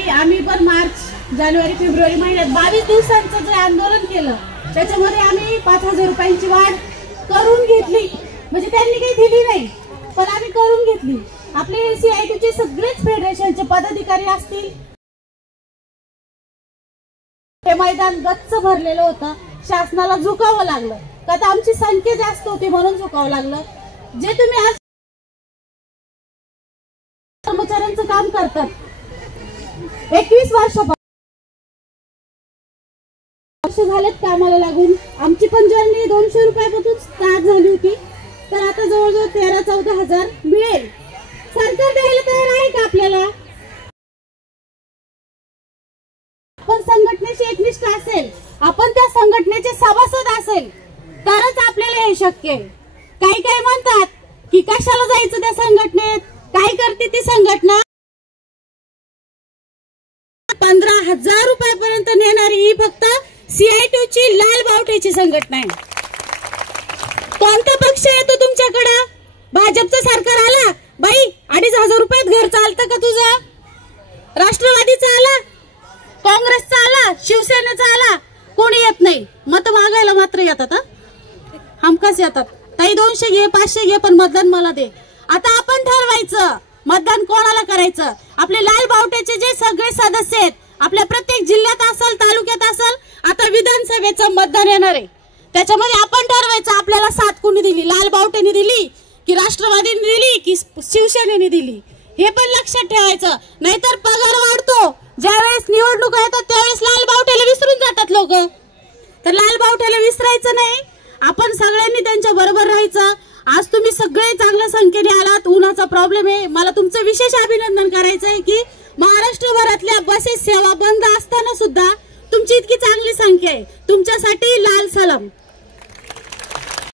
की आम्ही पण मार्च जानेवारी फेब्रुवारी महिन्यात 22 दिवसांचं जे आंदोलन केलं त्याच्यामध्ये आम्ही 5,000 रुपयांची वाढ करून घेतली. म्हणजे त्यांनी काही दिली नाही पण आम्ही करून घेतली. आपले CITचे सगळेच फेडरेशनचे पदाधिकारी असतील, हे मैदान गच्च भरलेलं होतं. शासनाला झुकावं लागलं का तर आमची संख्या जास्त होती म्हणून झुकावं लागलं. जे तुम्ही आज कर्मचाऱ्यांचं काम करतात 21 वर्ष झालेत कामाला लागून. आमची पण जर्नी 200 रुपयापासून स्टार्ट झाली होती तर आता जवळजवळ 13-14 हजार मिळेल. सरकार द्यायला तयार आहे का आपल्याला? आपण संघटनेशी एकनिष्ठ असेल, आपण त्या संघटनेचे सभासद असेल तरच आपल्याला हे शक्य आहे. काही काही म्हणतात की कशाला जायचं त्या संघटनेत, काय करते ती संघटना. 15,000 रुपयापर्यंत नेणारी ही फक्त CITची लाल बावटेची संघटना आहे. कोणता पक्ष येतो तुमच्याकडं? भाजपचं सरकार आला बाई 2,500 रुपयात घर चालतं का तुझं? राष्ट्रवादीचा आला, काँग्रेसचा आला, शिवसेनेचा आला, कोणी येत नाही. मत मागायला मात्र येतात. हमखास येतात. ताई 200 घे 500 घे पण मतदान मला दे. आता आपण ठरवायचं मतदान कोणाला करायचं. आपले लाल बावट्याचे जे सगळे सदस्य आहेत आपल्या प्रत्येक जिल्ह्यात असेल, तालुक्यात असेल, आता विधानसभेचं मतदान येणार आहे. त्याच्यामध्ये आपण ठरवायचं आपल्याला साथ कोणी दिली, लाल बावट्याने दिली की राष्ट्रवादीने दिली की शिवसेनेने दिली. हे पण लक्षात ठेवायचं. नाहीतर पगार वाढतो, ज्यावेळेस निवडणुका येतात त्यावेळेस लाल बावट्याला विसरून जातात लोक. तर लाल बावट्याला विसरायचं नाही. आपण सगळ्यांनी त्यांच्या बरोबर राहायचं. आज तुम्ही सगळे चांगल्या संख्येने आलात. उन्हाचा प्रॉब्लेम आहे. मला तुमचं विशेष अभिनंदन करायचं आहे की महाराष्ट्रभरातल्या बसेस सेवा बंद असताना सुद्धा तुमची इतकी चांगली संख्या आहे. तुमच्यासाठी लाल सलाम.